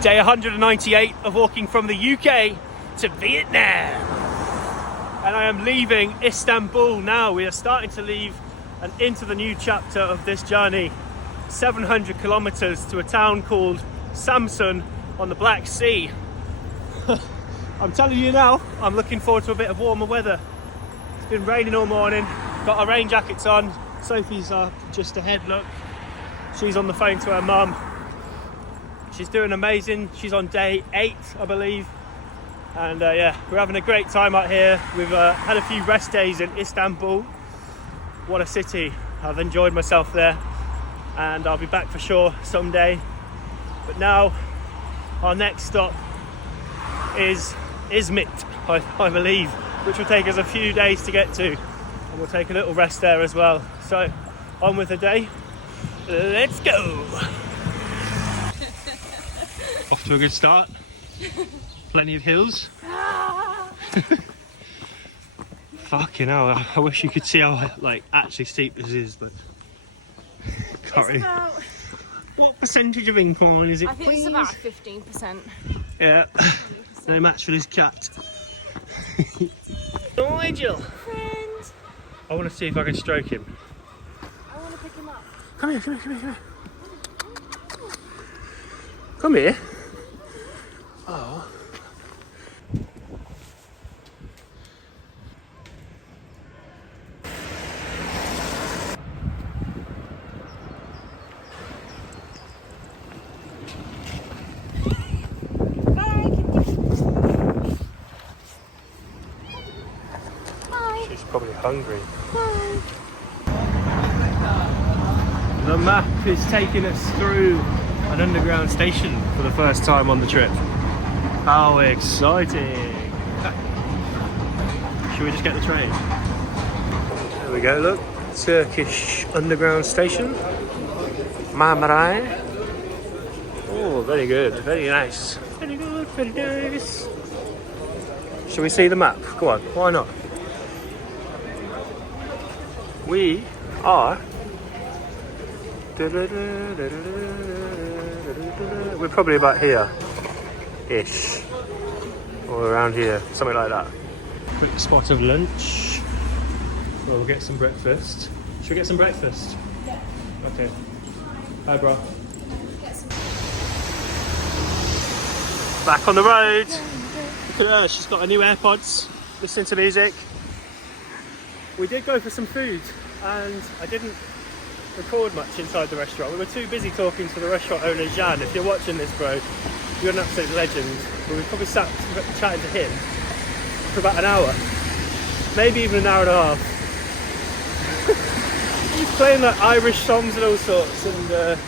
Day 198 of walking from the UK to Vietnam. And I am leaving Istanbul now. We are starting to leave and into the new chapter of this journey. 700 kilometers to a town called Samsun on the Black Sea. I'm telling you now, I'm looking forward to a bit of warmer weather. It's been raining all morning. Got our rain jackets on. Sophie's just ahead, look. She's on the phone to her mum. She's doing amazing. She's on day 8, I believe. And yeah, we're having a great time out here. We've had a few rest days in Istanbul. What a city. I've enjoyed myself there. And I'll be back for sure someday. But now, our next stop is Izmit, I believe, which will take us a few days to get to. And we'll take a little rest there as well. So, on with the day. Let's go! Off to a good start. Plenty of hills. Fucking hell, I wish you could see how actually steep this is, but can't really. What percentage of incline is it? I think please? it's about 15%. Yeah, no match for this cat. Nigel! Friend! I want to see if I can stroke him. I want to pick him up. Come here, come here, come here, come here. Come here. Oh. She's probably hungry. The map is taking us through an underground station for the first time on the trip. How exciting! Should we just get the train? There we go, look. Turkish underground station. Marmaray. Oh, very good, very nice. Very good, very nice. Shall we see the map? Go on, why not? We are... We're probably about here-ish. Or around here, something like that. Quick spot of lunch. Well, we'll get some breakfast. Should we get some breakfast? Yeah. Okay. Hi, bro. Back on the road. Look at her, she's got her new AirPods, listening to music. We did go for some food and I didn't record much inside the restaurant. We were too busy talking to the restaurant owner, Jan. If you're watching this, bro, you're an absolute legend. But we probably sat chatting to him for about an hour, maybe even an hour and a half. He's playing like Irish songs and all sorts and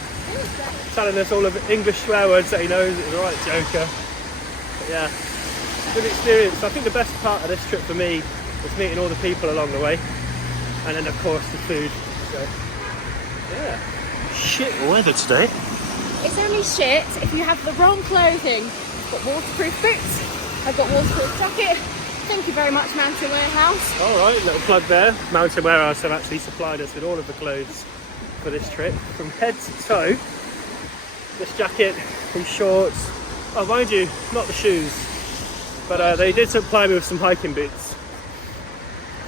telling us all of English swear words that he knows. It's a right joker. But yeah, good experience. I think the best part of this trip for me was meeting all the people along the way, and then of course the food. So yeah, shit weather today. It's only shit if you have the wrong clothing. I've got waterproof boots, I've got waterproof jacket. Thank you very much, Mountain Warehouse. Alright, little plug there. Mountain Warehouse have actually supplied us with all of the clothes for this trip, from head to toe. This jacket, these shorts, oh mind you, not the shoes, but they did supply me with some hiking boots.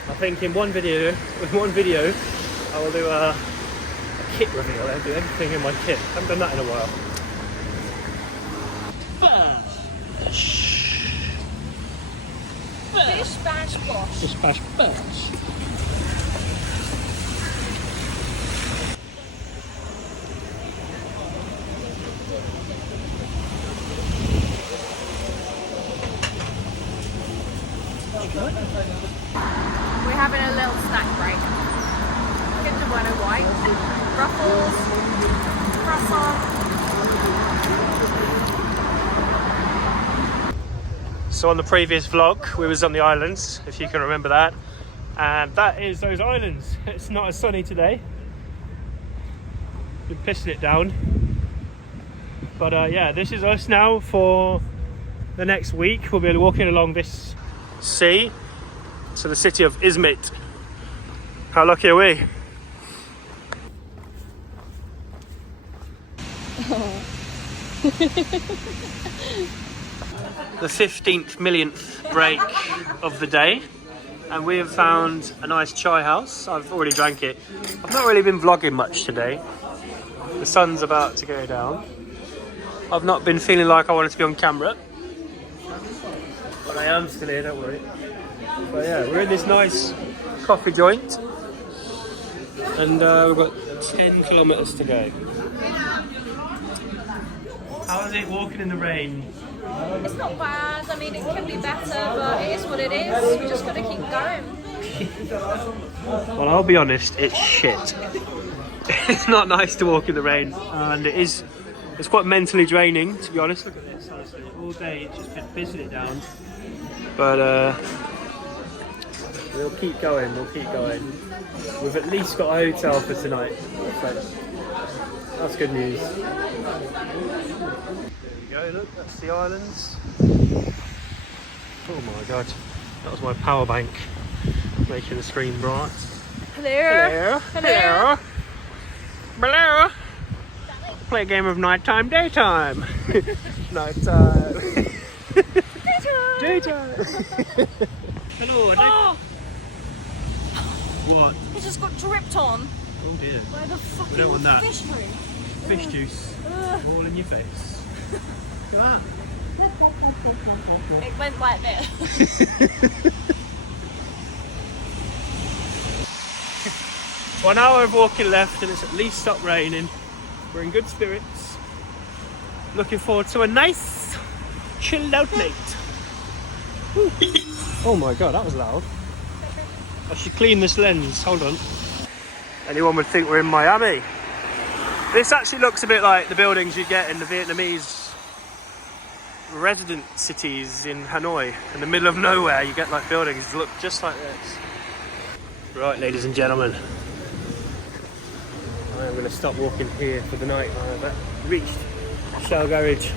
I think in one video, I will do a kit reveal. I'll do everything in my kit. I haven't done that in a while. Bish bash bosh. Bish bash bosh. We're having a little snack break. Kinder Bueno White, Ruffles, croissant. So on the previous vlog, we was on the islands, if you can remember that. And that is those islands. It's not as sunny today. Been pissing it down. But yeah, this is us now for the next week. We'll be walking along this sea to the city of Izmit. How lucky are we? The 15th millionth break of the day, and we have found a nice chai house. I've already drank it. I've not really been vlogging much today. The sun's about to go down. I've not been feeling like I wanted to be on camera, but I am still here, don't worry. But yeah, we're in this nice coffee joint, and we've got 10 kilometers to go. How is it walking in the rain? It's not bad. I mean, it can be better, but it is what it is. We just got to keep going. Well, I'll be honest, it's shit. It's not nice to walk in the rain, and it's quite mentally draining, to be honest. Look at this, honestly. All day it's just been pissing it down. But we'll keep going, We've at least got a hotel for tonight. So that's good news. There we go, look, that's the islands. Oh my god, that was my power bank making the screen bright. Hello. Hello. Hello. Play a game of nighttime, daytime. Nighttime. Daytime. Hello. Oh! What? It just got dripped on. Oh dear. By the fucking We don't want that. fish room. Fish juice. All in your face. Look at that. It went like this. 1 hour of walking left, and it's at least stopped raining. We're in good spirits. Looking forward to a nice, chilled out night. Woo. Oh my god, that was loud. I should clean this lens. Hold on. Anyone would think we're in Miami. This actually looks a bit like the buildings you get in the Vietnamese resident cities in Hanoi. In the middle of nowhere, you get like buildings that look just like this. Right, ladies and gentlemen. I'm going to stop walking here for the night. I've reached Shell Garage.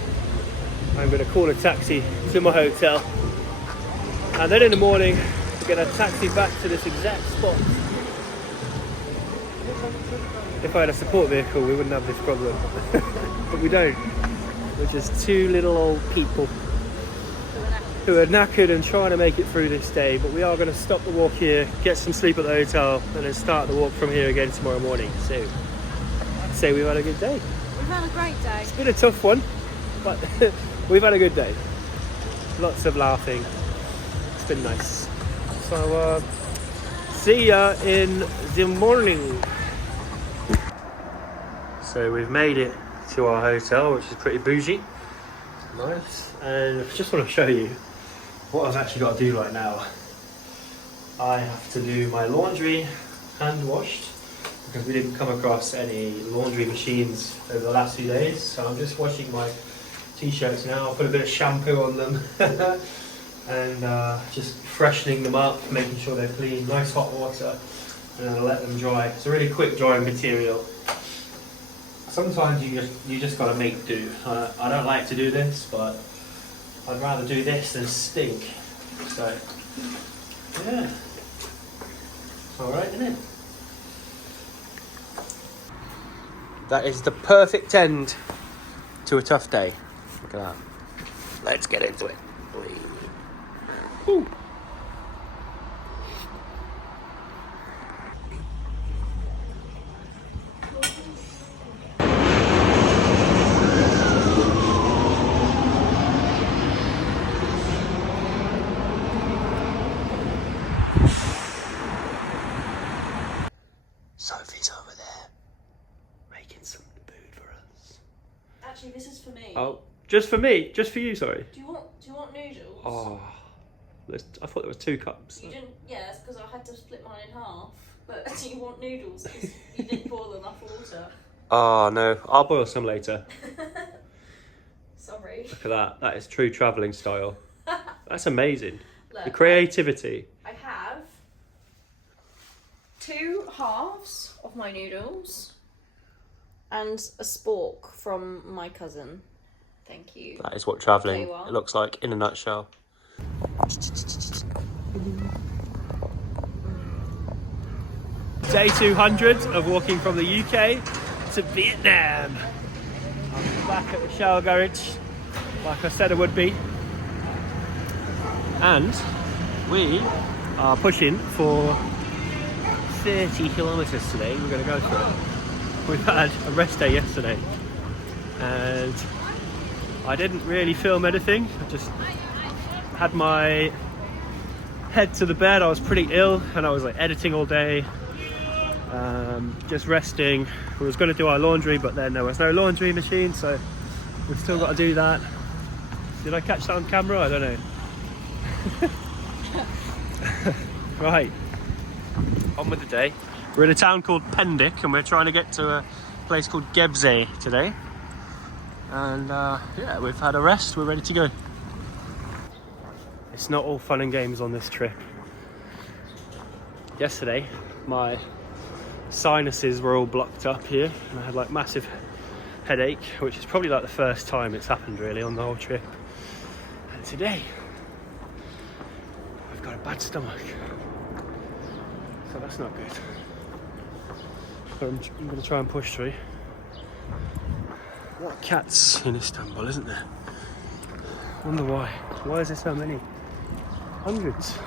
I'm going to call a taxi to my hotel, and then in the morning we're going to taxi back to this exact spot. If I had a support vehicle, we wouldn't have this problem. But we don't. We're just two little old people who are knackered and trying to make it through this day. But we are going to stop the walk here, get some sleep at the hotel, and then start the walk from here again tomorrow morning. So I'd say we've had a good day. We've had a great day. It's been a tough one, but we've had a good day. Lots of laughing. It's been nice. So see ya in the morning. So we've made it to our hotel, which is pretty bougie. Nice. And I just want to show you what I've actually got to do right now. I have to do my laundry hand washed, because we didn't come across any laundry machines over the last few days. So I'm just washing my t-shirts now. I'll put a bit of shampoo on them and just freshening them up, making sure they're clean, nice hot water, and then I'll let them dry. It's a really quick drying material. Sometimes you just gotta make do. I don't like to do this, but I'd rather do this than stink. So yeah, it's all right, isn't it? That is the perfect end to a tough day. Look at that. Let's get into it. Woo. Sophie's over there making some food for us. Actually, this is for me. Oh, just for me? Just for you, sorry. Do you want noodles? Oh, I thought there was 2 cups. You didn't. Yeah, it's because I had to split mine in half. But do you want noodles? Because you didn't boil enough water. Oh no, I'll boil some later. Sorry. Look at that. That is true travelling style. That's amazing. Look, The creativity. I have 2 halves of my noodles and a spork from my cousin. Thank you. That is what travelling Tell you what. it looks like in a nutshell. Day 200 of walking from the UK to Vietnam. back at the shower garage, like I said I would be. And we are pushing for 30 kilometres today. We're going to go for it. We've had a rest day yesterday and I didn't really film anything. I just had my head to the bed. I was pretty ill and I was like editing all day, just resting. We was going to do our laundry, but then there was no laundry machine, so we've still got to do that. Did I catch that on camera? I don't know. Right, on with the day. We're in a town called Pendik and we're trying to get to a place called Gebze today. And yeah, we've had a rest, we're ready to go. It's not all fun and games on this trip. Yesterday, my sinuses were all blocked up here and I had like massive headache, which is probably like the first time it's happened really on the whole trip. And today, I've got a bad stomach. So that's not good. But I'm going to try and push through. A lot of cats in Istanbul, isn't there? I wonder why. Why is there so many? Hundreds.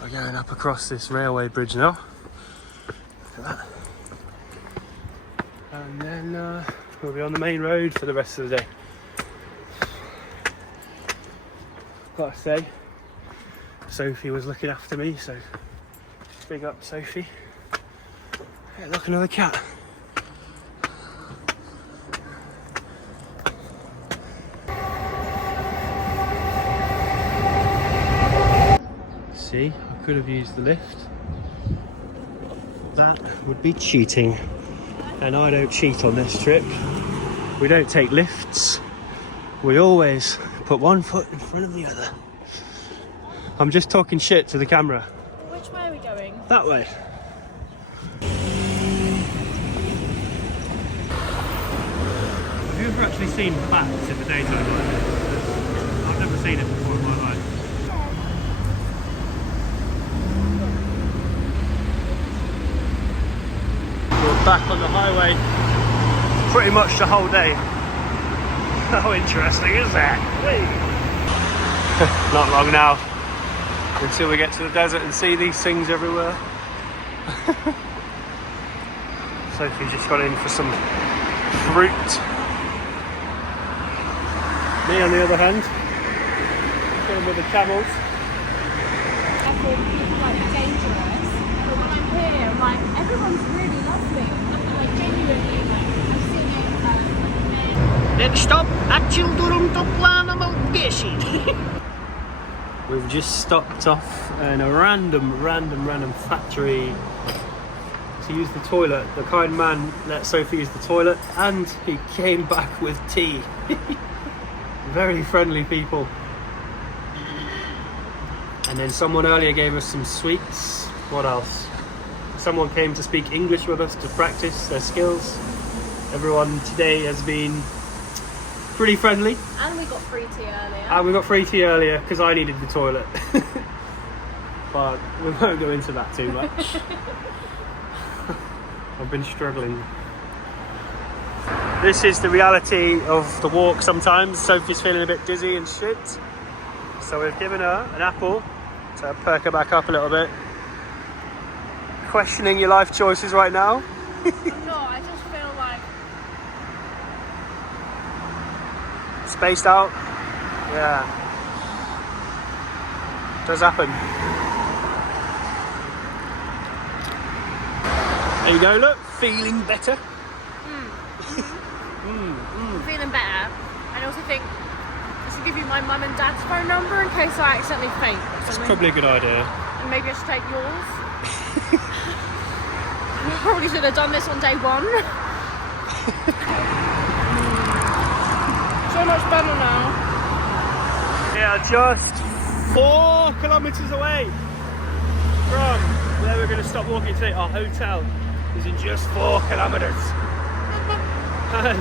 We're going up across this railway bridge now. Look at that. And then we'll be on the main road for the rest of the day. Gotta say, Sophie was looking after me, so big up Sophie. Hey, look, another cat. See, I could have used the lift. That would be cheating. And I don't cheat on this trip. We don't take lifts. We always put one foot in front of the other. I'm just talking shit to the camera. Which way are we going? That way. Have you ever actually seen bats in the daytime like this? I've never seen it before in my life. We're back on the highway pretty much the whole day. How interesting is that? Not long now until we get to the desert and see these things everywhere. Sophie's just gone in for some fruit. Me on the other hand, going with the camels. I thought people like dangerous, but when I'm here, I'm like, everyone's really lovely. Like genuinely, like I've seen it. Next stop, Akçıl Durum Toplanma Beşik. We've just stopped off in a random factory to use the toilet. The kind man let Sophie use the toilet and he came back with tea. Very friendly people. And then someone earlier gave us some sweets. What else? Someone came to speak English with us to practice their skills. Everyone today has been pretty friendly. And we got free tea earlier. And we got free tea earlier because I needed the toilet. But we won't go into that too much. I've been struggling. This is the reality of the walk sometimes. Sophie's feeling a bit dizzy and shit. So we've given her an apple to perk her back up a little bit. Questioning your life choices right now? I'm not, I just feel like... Spaced out? Yeah. Does happen. There you go, look. Feeling better. Feeling better. And I also think I should give you my mum and dad's phone number in case I accidentally faint or That's something. probably a good idea. And maybe I should take yours. I probably should have done this on day one. So much better now. We are just 4 kilometers away from where we're going to stop walking today. Our hotel is in just 4 kilometers. And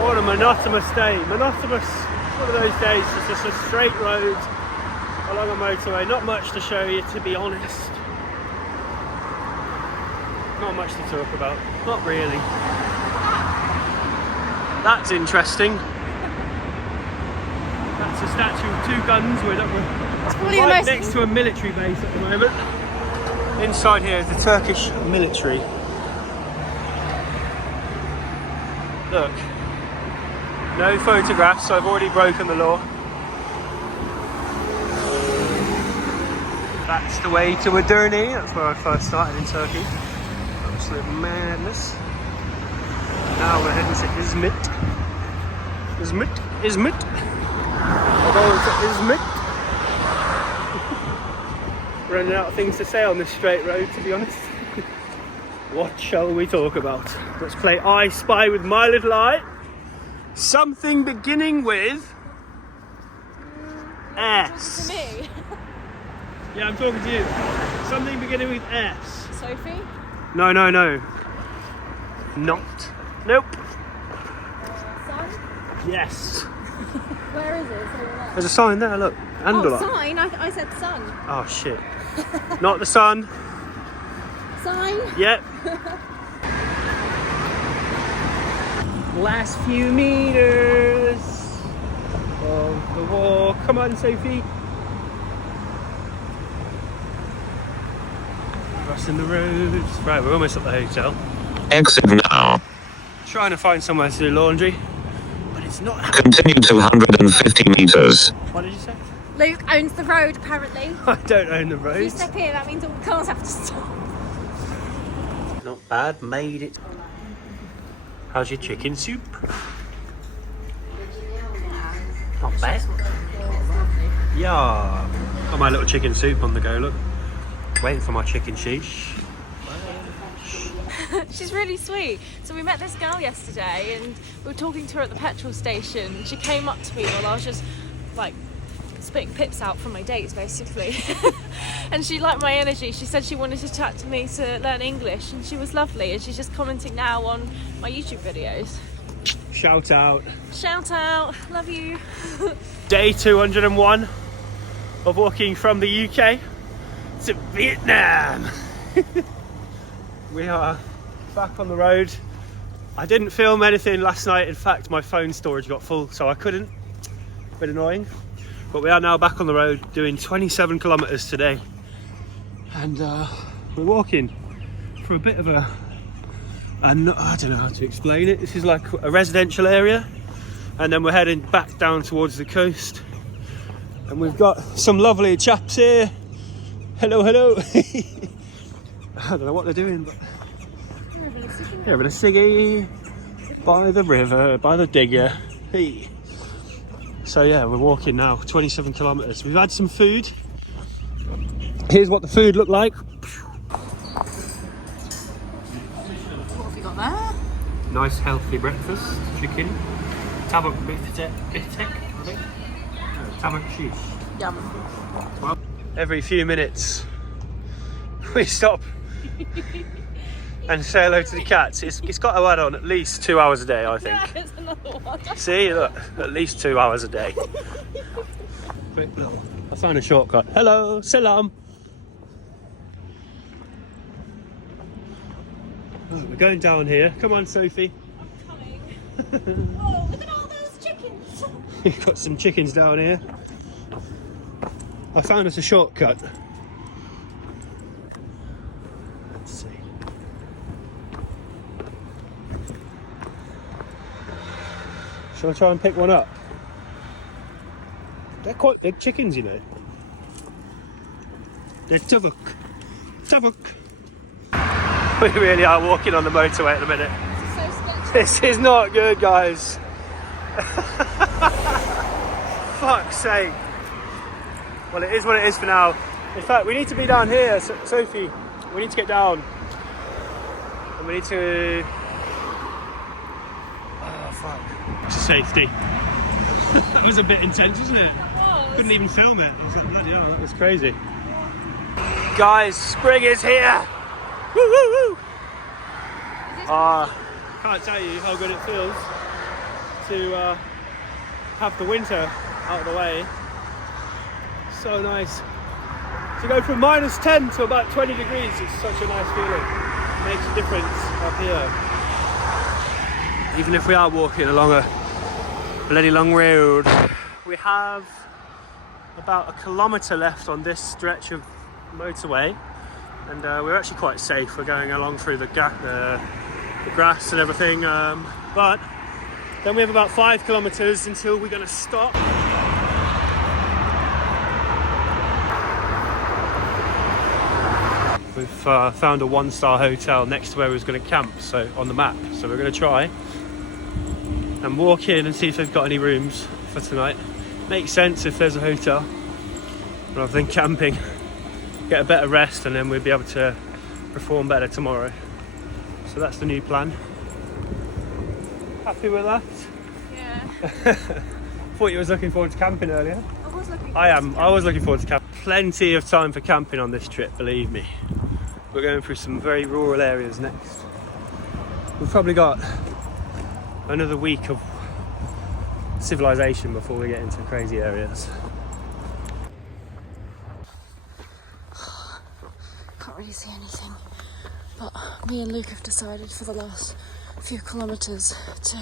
what a monotonous day. Monotonous. It's one of those days, it's just a straight road along a motorway. Not much to show you, to be honest. Not much to talk about. Not really. That's interesting. That's a statue of two guns. We're right next to a military base at the moment. Inside here is the Turkish military. Look. No photographs, so I've already broken the law. That's the way to Edirne. That's where I first started in Turkey. Absolute madness. Now we're heading to Izmit. Izmit. We're going to Izmit. Running out of things to say on this straight road, to be honest. What shall we talk about? Let's play I Spy with my little eye. Something beginning with S. To me. Yeah, I'm talking to you. Something beginning with S. Sophie? No. Not. Nope. Sun? Yes. Where is it? It's over there. There's a sign there, look. Andola. Oh, sign? I said sun. Oh, shit. Not the sun. Sign? Yep. Last few meters of the walk. Come on, Sophie. Crossing the roads. Right, we're almost at the hotel. Exit now. Trying to find somewhere to do laundry, but it's not happening. Continue 250 meters. What did you say? Luke owns the road, apparently. I don't own the If you road. step here, that means all the cars have to stop. Not bad, made it. How's your chicken soup? Not bad. Yeah. Got my little chicken soup on the go, look. Waiting for my chicken sheesh. She's really sweet. So we met this girl yesterday and we were talking to her at the petrol station. She came up to me while I was just like spitting pips out from my dates basically. And she liked my energy. She said she wanted to chat to me to learn English and she was lovely, and she's just commenting now on my YouTube videos. Shout out. Shout out, love you. Day 201 of walking from the UK to Vietnam. We are back on the road. I didn't film anything last night. In fact, my phone storage got full, so I couldn't. A bit annoying. But we are now back on the road doing 27 kilometers today. And we're walking for a bit of a, I don't know how to explain it. This is like a residential area. And then we're heading back down towards the coast. And we've got some lovely chaps here. Hello. I don't know what they're doing, but they're having a ciggy by the river, by the digger. Hey. So yeah, we're walking now, 27 kilometers. We've had some food. Here's what the food looked like. What have you got there? Nice healthy breakfast, chicken, tabak biftek, I think. Tabak shish. Yum. Well, every few minutes we stop and say hello to the cats. It's got to add on at least 2 hours a day, I think. Yeah, there's another one. See, look, at least 2 hours a day. I found a shortcut. Hello, salam. Oh, we're going down here. Come on, Sophie. I'm coming. Oh, look at all those chickens. We've got some chickens down here. I found us a shortcut. Let's see. Shall I try and pick one up? They're quite big chickens, you know. They're tavuk. We really are walking on the motorway at the minute. This is so sketchy. This is not good, guys. Fuck's sake. Well, it is what it is for now. In fact, we need to be down here, Sophie. We need to get down. And we need to... Oh, fuck. To safety. That was a bit intense, wasn't it? Couldn't even film it. I was like, bloody hell, that was crazy. Guys, spring is here! Woo, woo, woo! Can't tell you how good it feels to have the winter out of the way. So nice. To go from -10 to about 20 degrees is such a nice feeling. makes a difference up here. Even if we are walking along a bloody long road. We have about 1 kilometre left on this stretch of motorway, and we're actually quite safe. We're going along through the grass and everything, but then we have about 5 kilometres until we're going to stop. We've found a 1-star hotel next to where we was going to camp, so on the map. So we're going to try and walk in and see if they've got any rooms for tonight. Makes sense if there's a hotel rather than camping. Get a better rest and then we'll be able to perform better tomorrow. So that's the new plan. Happy with that? Yeah. Thought you was looking forward to camping earlier. I was looking I was looking forward to camping. Plenty of time for camping on this trip, believe me. We're going through some very rural areas next. We've probably got another week of civilization before we get into crazy areas. Can't really see anything, but me and Luke have decided for the last few kilometres to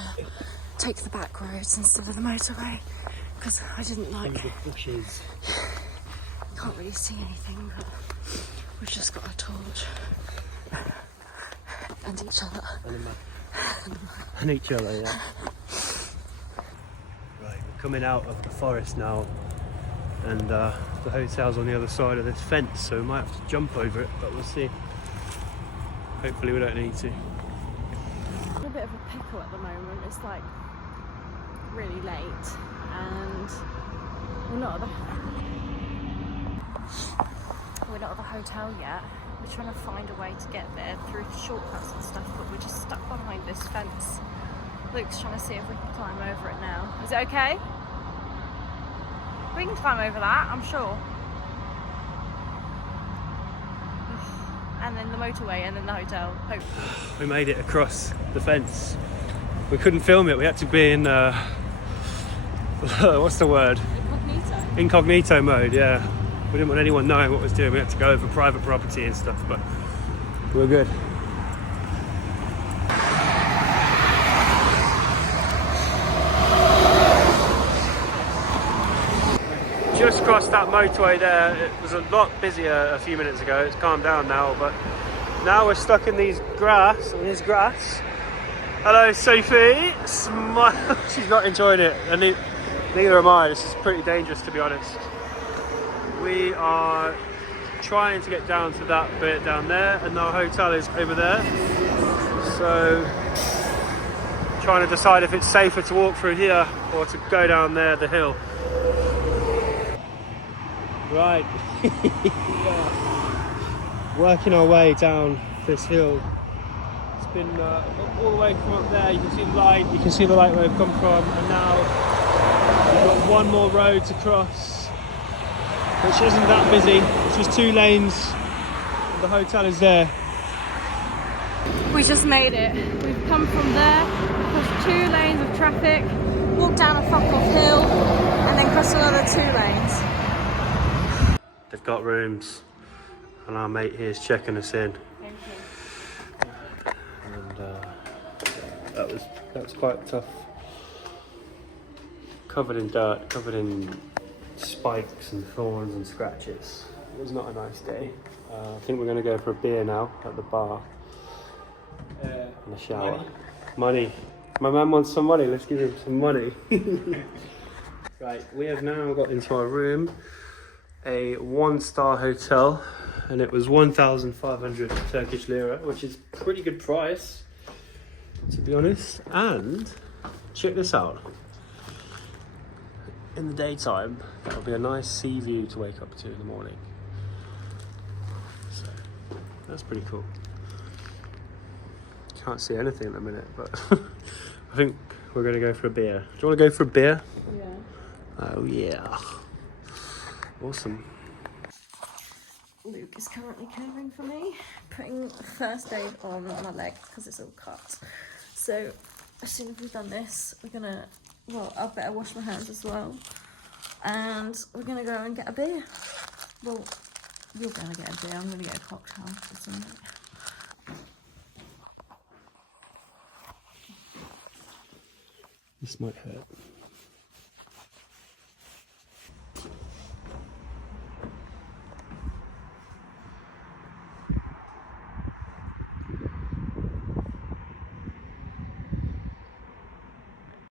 take the back roads instead of the motorway, because I didn't like the bushes. Can't really see anything, but we've just got a torch and each other. And each other, yeah. Right, we're coming out of the forest now, and the hotel's on the other side of this fence, so we might have to jump over it, but we'll see. Hopefully we don't need to. I'm in a bit of a pickle at the moment. It's like really late, and we're not at the hotel yet. We're trying to find a way to get there through shortcuts and stuff, but we're just stuck behind this fence. Luke's trying to see if we can climb over it now. Is it okay? We can climb over that, I'm sure. And then the motorway and then the hotel, hopefully. We made it across the fence. We couldn't film it, we had to be in, what's the word? Incognito. Incognito mode, yeah. We didn't want anyone knowing what we was doing. We had to go over private property and stuff, but we're good. Just crossed that motorway there. It was a lot busier a few minutes ago. It's calmed down now, but now we're stuck in this grass. Hello, Sophie. Smile. She's not enjoying it, and neither am I. This is pretty dangerous, to be honest. We are trying to get down to that bit down there, and our hotel is over there. So, trying to decide if it's safer to walk through here or to go down there the hill. Right, yeah. Working our way down this hill. It's been all the way from up there. You can see the light. You can see the light where we've come from, and now we've got one more road to cross, which isn't that busy. It's just 2 lanes, and the hotel is there. We just made it. We've come from there, across 2 lanes of traffic, walked down a fuck-off hill, and then crossed another 2 lanes. They've got rooms, and our mate here is checking us in. Thank you. And that was quite tough. Covered in dirt, covered in spikes and thorns and scratches. It was not a nice day. I think we're going to go for a beer now at the bar. In the shower. Money. My man wants some money. Let's give him some money. Right, we have now got into our room. A 1-star hotel, and it was 1,500 Turkish lira, which is a pretty good price, to be honest. And check this out. In the daytime, that'll be a nice sea view to wake up to in the morning. So that's pretty cool. Can't see anything at the minute, but I think we're going to go for a beer. Do you want to go for a beer? Yeah. Oh yeah. Awesome. Luke is currently caring for me, putting first aid on my leg because it's all cut. So as soon as we've done this, we're gonna, I better wash my hands as well, and we're gonna go and get a beer. Well, you're gonna get a beer, I'm gonna get a cocktail or something. This might hurt.